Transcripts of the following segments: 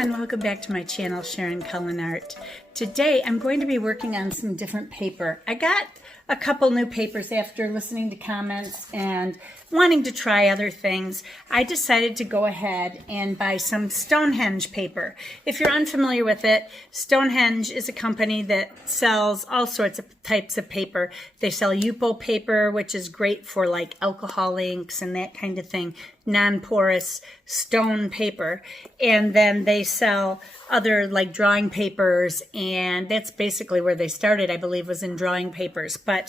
everyone, welcome back to my channel, Sharon Cullen Art. Today I'm going to be working on some different paper. I got a couple new papers after listening to comments and wanting to try other things. I decided to go ahead and buy some Stonehenge paper. If you're unfamiliar with it, Stonehenge is a company that sells all sorts of types of paper. They sell Yupo paper, which is great for like alcohol inks and that kind of thing, non-porous stone paper. And then they sell other like drawing papers, and that's basically where they started, I believe, was in drawing papers. But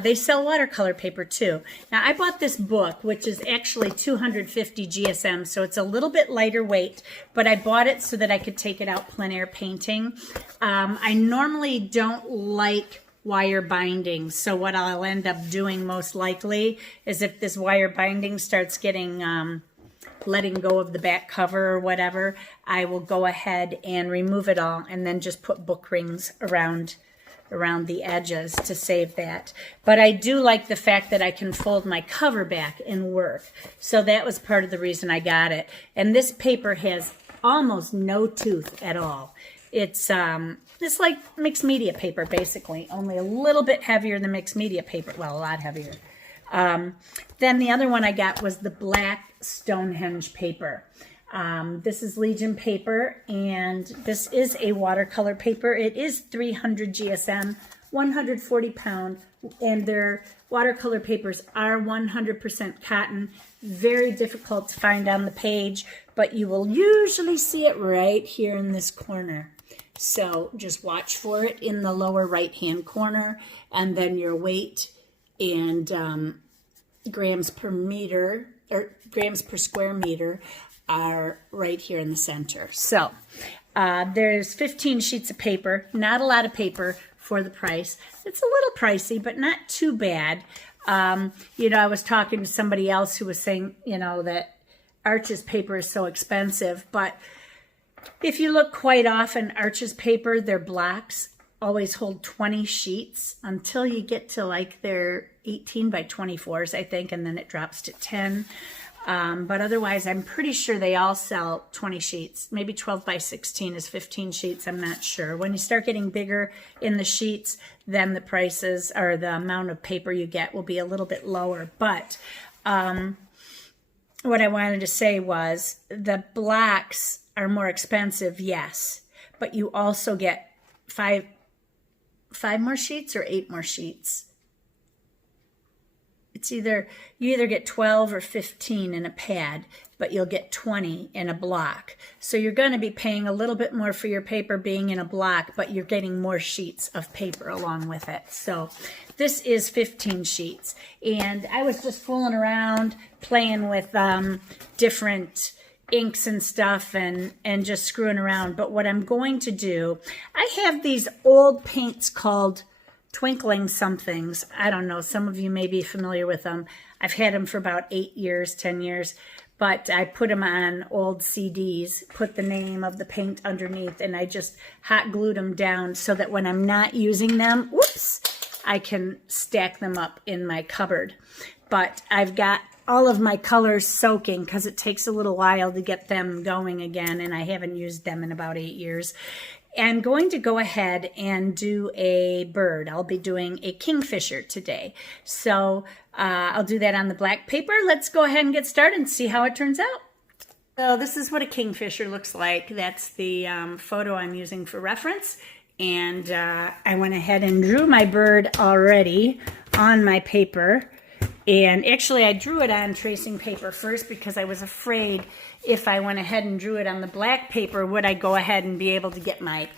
they sell watercolor paper too. Now I bought this book, which is actually 250 GSM, so it's a little bit lighter weight, but I bought it so that I could take it out plein air painting. I normally don't like wire binding, so what I'll end up doing most likely is if this wire binding starts getting letting go of the back cover or whatever, I will go ahead and remove it all and then just put book rings around the edges to save that. But I do like the fact that I can fold my cover back and work. So that was part of the reason I got it. And this paper has almost no tooth at all. It's like mixed media paper, basically, only a little bit heavier than mixed media paper. Well, a lot heavier. Then the other one I got was the black Stonehenge paper. This is Legion paper, and this is a watercolor paper. It is 300 GSM, 140 pound, and their watercolor papers are 100% cotton. Very difficult to find on the page, but you will usually see it right here in this corner. So just watch for it in the lower right-hand corner, and then your weight and grams per meter, or grams per square meter, are right here in the center. So there's 15 sheets of paper, not a lot of paper for the price. It's a little pricey, but not too bad. You know, I was talking to somebody else who was saying, you know, that Arches paper is so expensive, but if you look quite often, Arches paper, their blocks always hold 20 sheets until you get to like their 18 by 24s, I think, and then it drops to 10. But otherwise, I'm pretty sure they all sell 20 sheets. Maybe 12 by 16 is 15 sheets. I'm not sure. When you start getting bigger in the sheets, then the prices or the amount of paper you get will be a little bit lower. But what I wanted to say was the blocks are more expensive, yes, but you also get five more sheets or 8 more sheets. It's you either get 12 or 15 in a pad, but you'll get 20 in a block. So you're going to be paying a little bit more for your paper being in a block, but you're getting more sheets of paper along with it. So this is 15 sheets. And I was just fooling around, playing with different inks and stuff and just screwing around. But what I'm going to do, I have these old paints called Twinkling somethings. I don't know. Some of you may be familiar with them. I've had them for about 8 years, 10 years, but I put them on old CDs, put the name of the paint underneath, and I just hot glued them down so that when I'm not using them, whoops, I can stack them up in my cupboard. But I've got all of my colors soaking because it takes a little while to get them going again, and I haven't used them in about 8 years. I'm going to go ahead and do a bird. I'll be doing a kingfisher today. So I'll do that on the black paper. Let's go ahead and get started and see how it turns out. So this is what a kingfisher looks like. That's the photo I'm using for reference. And I went ahead and drew my bird already on my paper. And actually I drew it on tracing paper first because I was afraid if I went ahead and drew it on the black paper, would I go ahead and be able to get my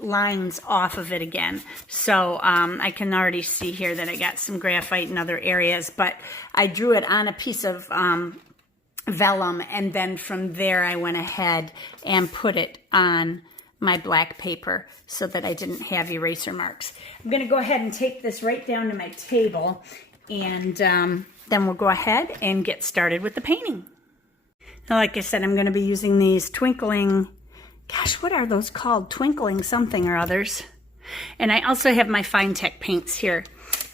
lines off of it again. So I can already see here that I got some graphite in other areas, but I drew it on a piece of vellum, and then from there I went ahead and put it on my black paper so that I didn't have eraser marks. I'm going to go ahead and take this right down to my table, and then we'll go ahead and get started with the painting. Now, like I said, I'm going to be using these Twinkling, gosh, what are those called? Twinkling something or others. And I also have my Fine Tech paints here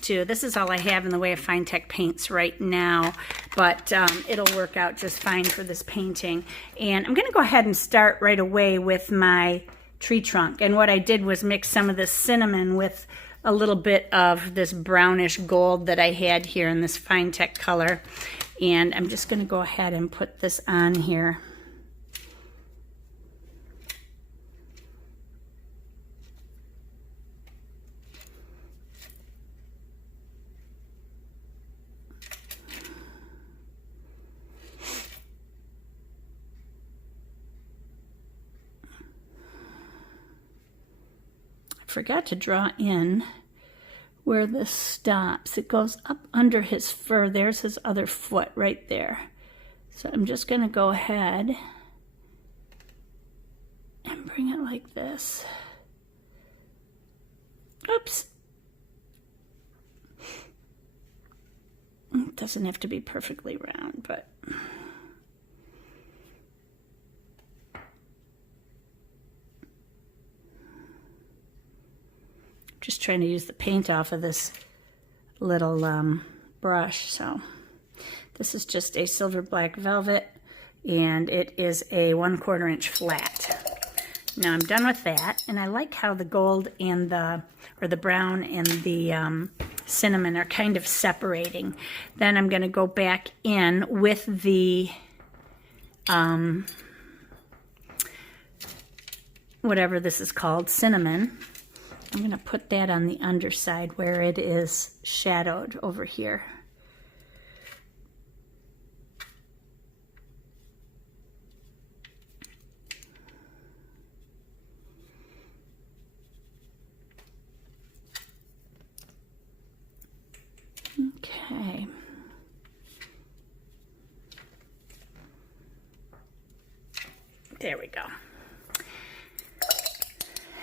too. This is all I have in the way of Fine Tech paints right now, but it'll work out just fine for this painting. And I'm going to go ahead and start right away with my tree trunk. And what I did was mix some of this cinnamon with a little bit of this brownish gold that I had here in this Fine Tech color. And I'm just going to go ahead and put this on here. Forgot to draw in where this stops. It goes up under his fur. There's his other foot right there. So I'm just going to go ahead and bring it like this. Oops. It doesn't have to be perfectly round, but just trying to use the paint off of this little brush. So this is just a silver black velvet, and it is a 1/4 inch flat. Now I'm done with that, and I like how the gold and the brown and the cinnamon are kind of separating. Then I'm going to go back in with the whatever this is called, cinnamon. I'm going to put that on the underside where it is shadowed over here. Okay. There we go.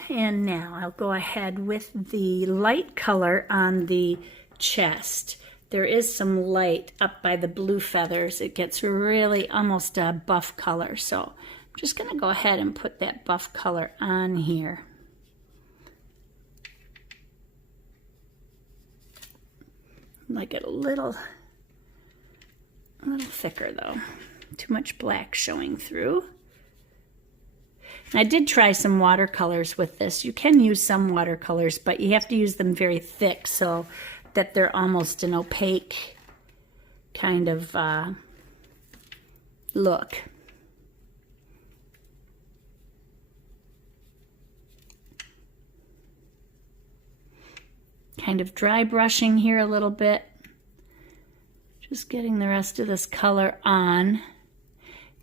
And now I'll go ahead with the light color on the chest. There is some light up by the blue feathers. It gets really almost a buff color. So I'm just going to go ahead and put that buff color on here. Like it a little thicker though. Too much black showing through. And I did try some watercolors with this. You can use some watercolors, but you have to use them very thick so that they're almost an opaque kind of look. Kind of dry brushing here a little bit. Just getting the rest of this color on.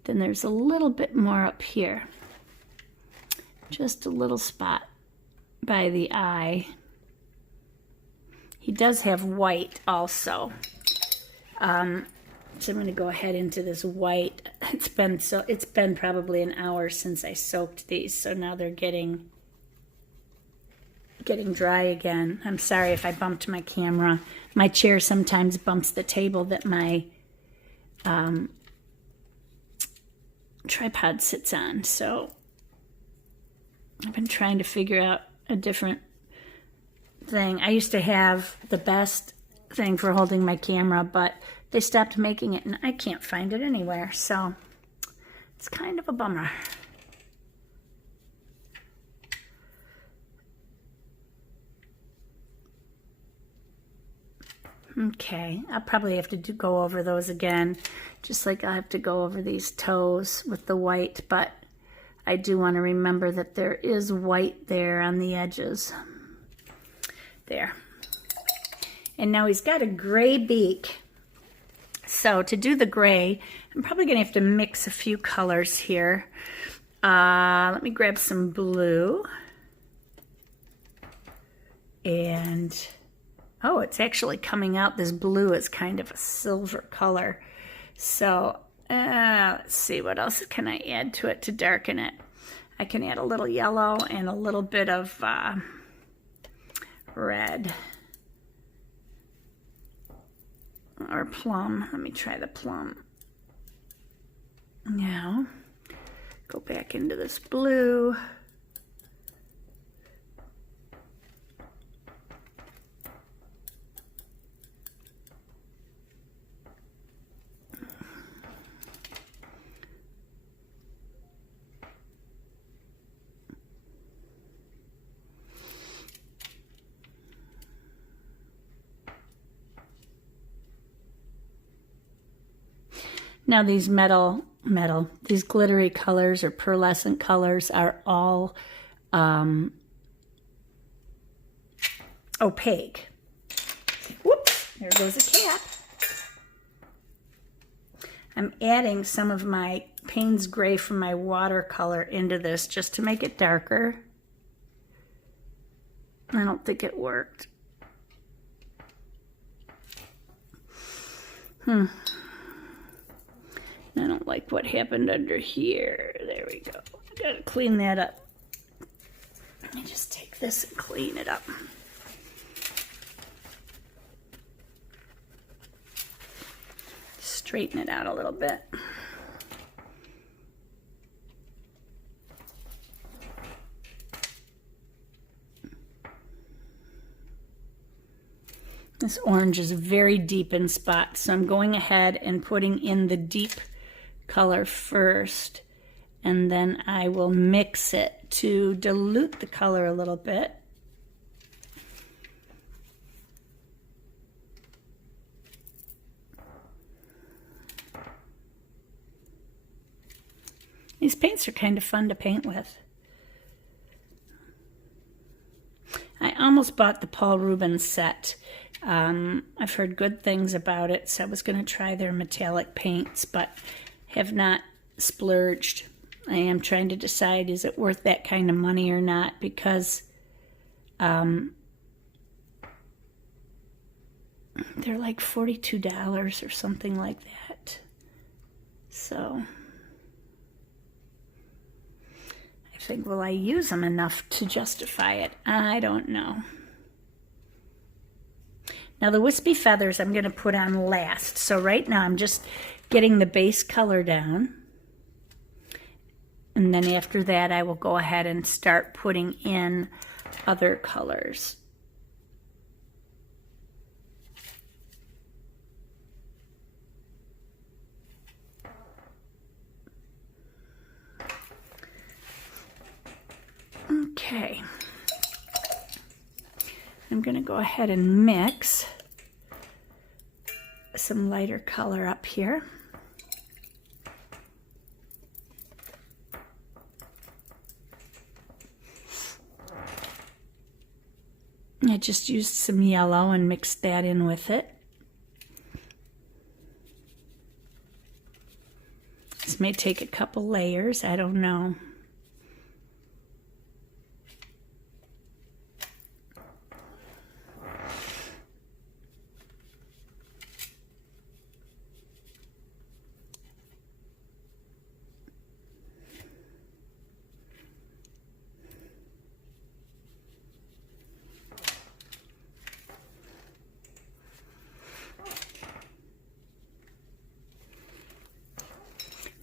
Then there's a little bit more up here. Just a little spot by the eye. He does have white also. So I'm going to go ahead into this white. It's been probably an hour since I soaked these, so now they're getting dry again. I'm sorry if I bumped my camera. My chair sometimes bumps the table that my tripod sits on. So I've been trying to figure out a different thing. I used to have the best thing for holding my camera, but they stopped making it and I can't find it anywhere. So it's kind of a bummer. Okay, I'll probably have to go over those again, just like I'll have to go over these toes with the white, but I do want to remember that there is white there on the edges. There. And now he's got a gray beak. So to do the gray, I'm probably going to have to mix a few colors here. Let me grab some blue. And, oh, it's actually coming out. This blue is kind of a silver color. So let's see, what else can I add to it to darken it? I can add a little yellow and a little bit of red or plum. Let me try the plum. Now, go back into this blue. Now these these glittery colors or pearlescent colors are all opaque. Whoops, there goes a cap. I'm adding some of my Payne's Gray from my watercolor into this just to make it darker. I don't think it worked. I don't like what happened under here. There we go. I gotta clean that up. Let me just take this and clean it up. Straighten it out a little bit. This orange is very deep in spots, so I'm going ahead and putting in the deep color first, and then I will mix it to dilute the color a little bit. These paints are kind of fun to paint with. I almost bought the Paul Rubens set. I've heard good things about it, so I was going to try their metallic paints, but have not splurged. I am trying to decide, is it worth that kind of money or not, because they're like $42 or something like that. So I think, will I use them enough to justify it? I don't know. Now the wispy feathers I'm going to put on last. So right now I'm just getting the base color down. And then after that I will go ahead and start putting in other colors. Okay. I'm going to go ahead and mix some lighter color up here. I just used some yellow and mixed that in with it. This may take a couple layers, I don't know.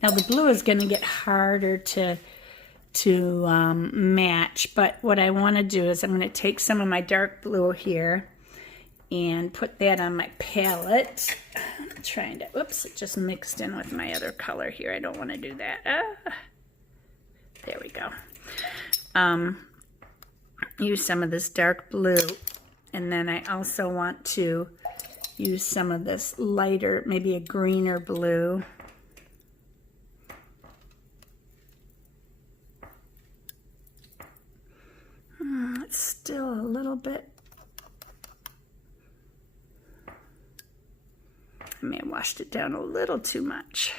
Now the blue is going to get harder to match, but what I want to do is I'm going to take some of my dark blue here and put that on my palette. I'm trying to, oops, it just mixed in with my other color here. I don't want to do that. There we go. Use some of this dark blue, and then I also want to use some of this lighter, maybe a greener blue. It's still a little bit, I may have washed it down a little too much.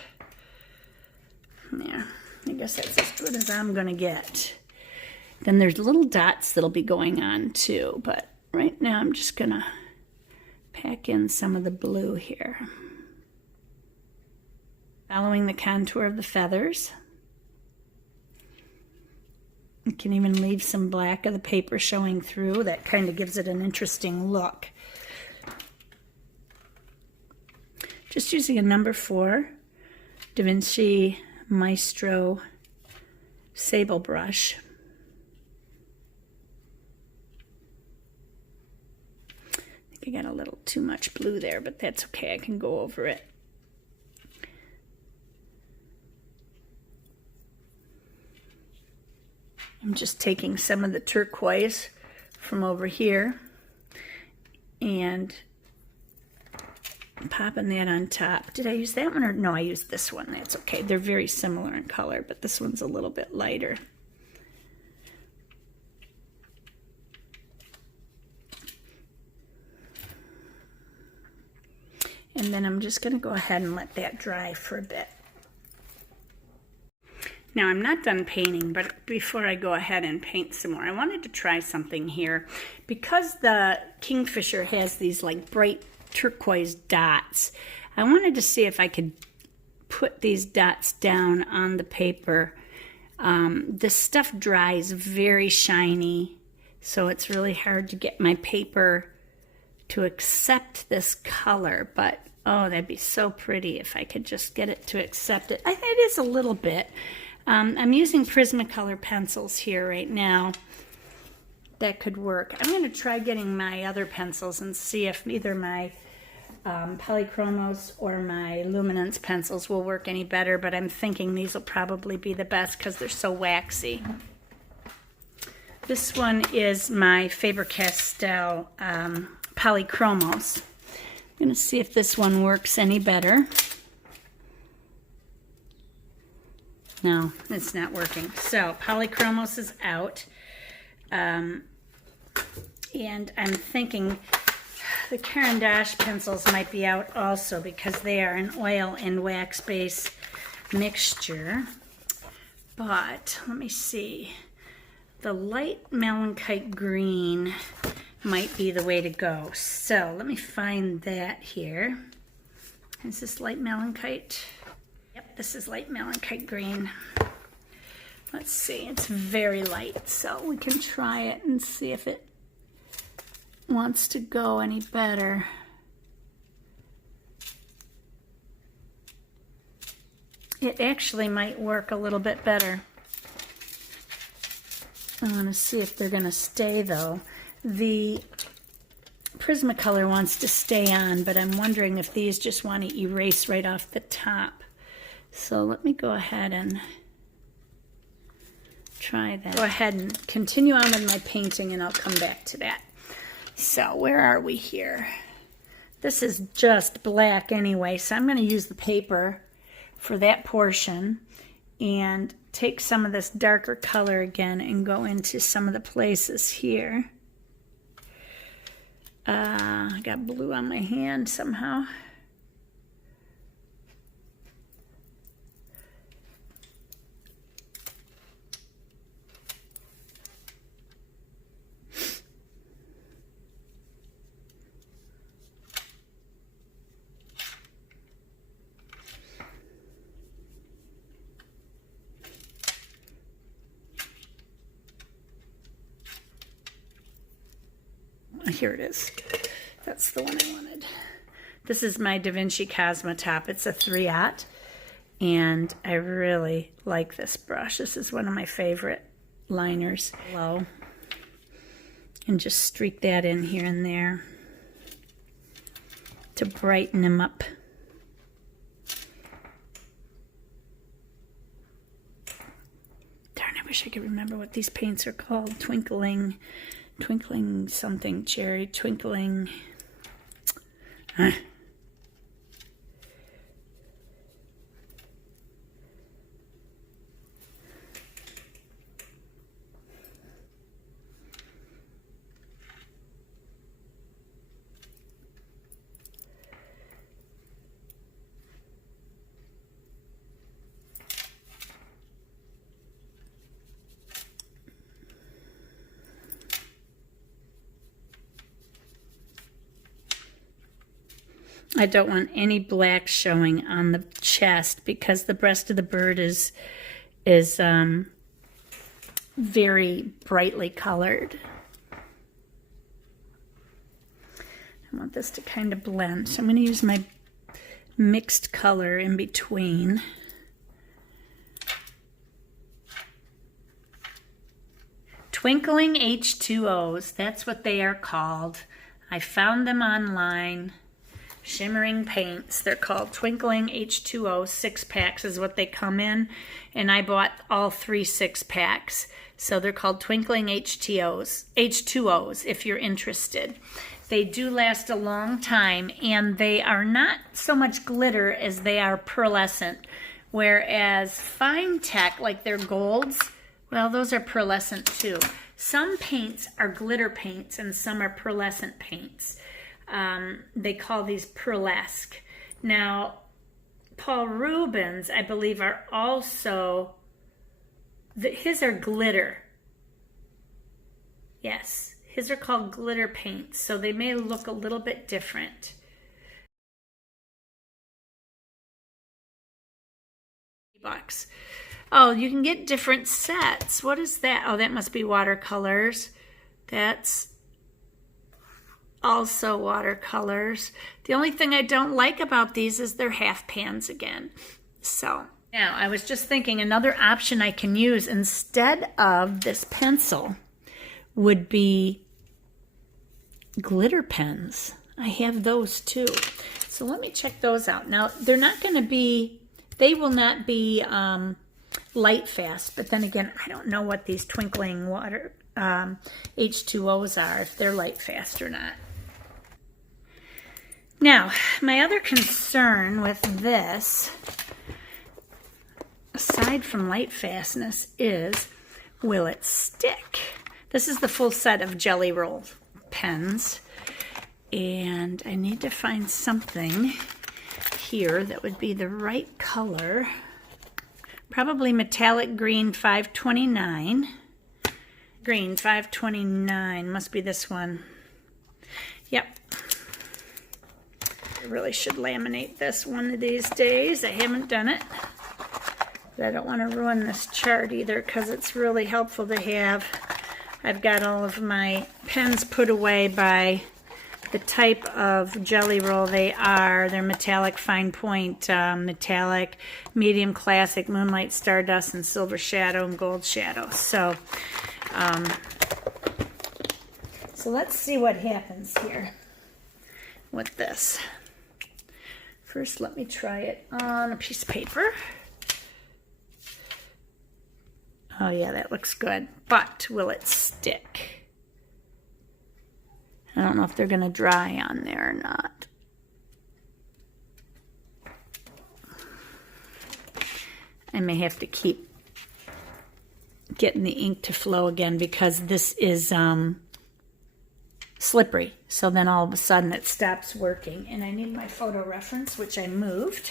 There, I guess that's as good as I'm gonna get. Then there's little dots that'll be going on too, but right now I'm just gonna pack in some of the blue here. Following the contour of the feathers. You can even leave some black of the paper showing through. That kind of gives it an interesting look. Just using a number 4 Da Vinci Maestro sable brush. I think I got a little too much blue there, but that's okay. I can go over it. I'm just taking some of the turquoise from over here and popping that on top. Did I use that one or no, I used this one. That's okay. They're very similar in color, but this one's a little bit lighter. And then I'm just going to go ahead and let that dry for a bit. Now I'm not done painting, but before I go ahead and paint some more, I wanted to try something here. Because the Kingfisher has these like bright turquoise dots, I wanted to see if I could put these dots down on the paper. This stuff dries very shiny, so it's really hard to get my paper to accept this color, but oh, that'd be so pretty if I could just get it to accept it. I think it is a little bit. I'm using Prismacolor pencils here right now. That could work. I'm going to try getting my other pencils and see if either my Polychromos or my Luminance pencils will work any better, but I'm thinking these will probably be the best because they're so waxy. This one is my Faber-Castell Polychromos. I'm going to see if this one works any better. No, it's not working. So Polychromos is out. And I'm thinking the Caran d'Ache pencils might be out also because they are an oil and wax base mixture. But let me see. The light malachite green might be the way to go. So let me find that here. Is this light malachite? Yep, this is light malachite green. Let's see, it's very light, so we can try it and see if it wants to go any better. It actually might work a little bit better. I want to see if they're going to stay though. The Prismacolor wants to stay on, but I'm wondering if these just want to erase right off the top. So let me go ahead and try that. Go ahead and continue on with my painting and I'll come back to that. So where are we here? This is just black anyway, so I'm going to use the paper for that portion and take some of this darker color again and go into some of the places here. I got blue on my hand somehow. Here it is. That's the one I wanted. This is my Da Vinci Cosmo top. It's a 3/0, and I really like this brush. This is one of my favorite liners. Low. And just streak that in here and there to brighten them up. Darn, I wish I could remember what these paints are called. Twinkling something, cherry, twinkling. I don't want any black showing on the chest because the breast of the bird is very brightly colored. I want this to kind of blend. So I'm going to use my mixed color in between. Twinkling H2Os, that's what they are called. I found them online. Shimmering paints. They're called Twinkling H2O 6-packs is what they come in, and I bought all 3 6-packs. So they're called Twinkling H2Os if you're interested. They do last a long time, and they are not so much glitter as they are pearlescent. Whereas fine tech, like their golds, well, those are pearlescent too. Some paints are glitter paints and some are pearlescent paints. They call these pearlesque. Now, Paul Rubens, I believe, are also, his are glitter. Yes, his are called glitter paints, so they may look a little bit different. $50. Oh, you can get different sets. What is that? Oh, that must be watercolors. That's also watercolors. The only thing I don't like about these is they're half pans again. So now I was just thinking another option I can use instead of this pencil would be glitter pens. I have those too. So let me check those out. Now they're not going to be, they will not be light fast, but then again, I don't know what these twinkling water H2Os are, if they're light fast or not. Now, my other concern with this, aside from light fastness, is will it stick? This is the full set of Jelly Roll pens, and I need to find something here that would be the right color. Probably metallic green 529. Green 529 must be this one. Yep. I really should laminate this one of these days. I haven't done it. But I don't want to ruin this chart either because it's really helpful to have. I've got all of my pens put away by the type of Jelly Roll they are. They're metallic fine point, metallic, medium classic, moonlight stardust, and silver shadow and gold shadow. So let's see what happens here with this. First, let me try it on a piece of paper. Oh yeah, that looks good, but will it stick? I don't know if they're going to dry on there or not. I may have to keep getting the ink to flow again because this is slippery. So then all of a sudden it stops working. And I need my photo reference, which I moved.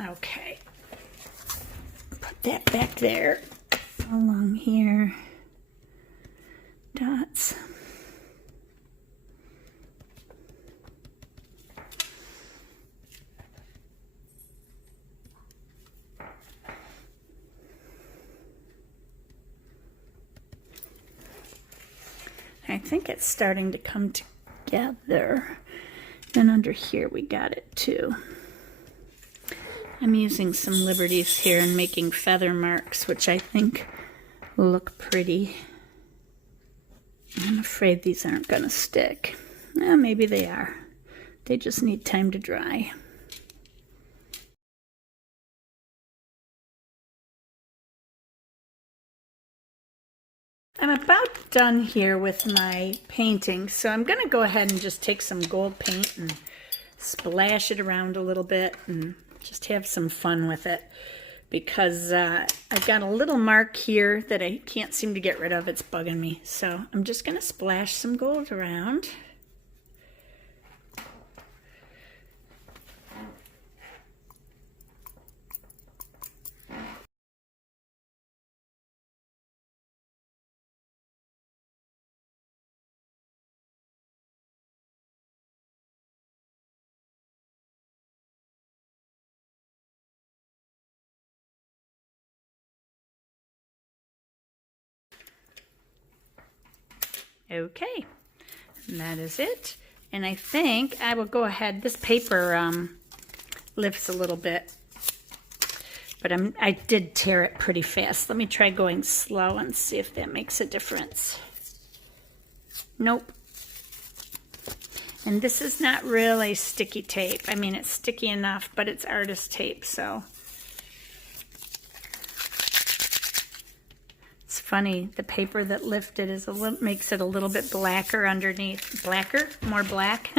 Okay. Put that back there. Along here. Dots. I think it's starting to come together. Then under here we got it too. I'm using some liberties here and making feather marks, which I think look pretty. I'm afraid these aren't going to stick. Maybe they are. They just need time to dry. I'm about done here with my painting, so I'm going to go ahead and just take some gold paint and splash it around a little bit and just have some fun with it, because I've got a little mark here that I can't seem to get rid of. It's bugging me. So I'm just going to splash some gold around. Okay, and that is it. And I think I will go ahead. This paper lifts a little bit, but I did tear it pretty fast. Let me try going slow and see if that makes a difference. Nope. And this is not really sticky tape. I mean, it's sticky enough, but it's artist tape, so it's funny. The paper that lifted is makes it a little bit blacker underneath. Blacker? More black?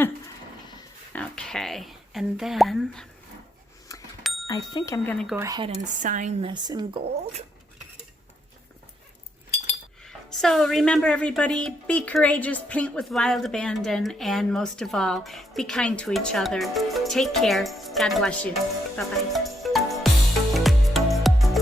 Okay. And then I think I'm going to go ahead and sign this in gold. So remember, everybody, be courageous, paint with wild abandon, and most of all, be kind to each other. Take care. God bless you. Bye-bye.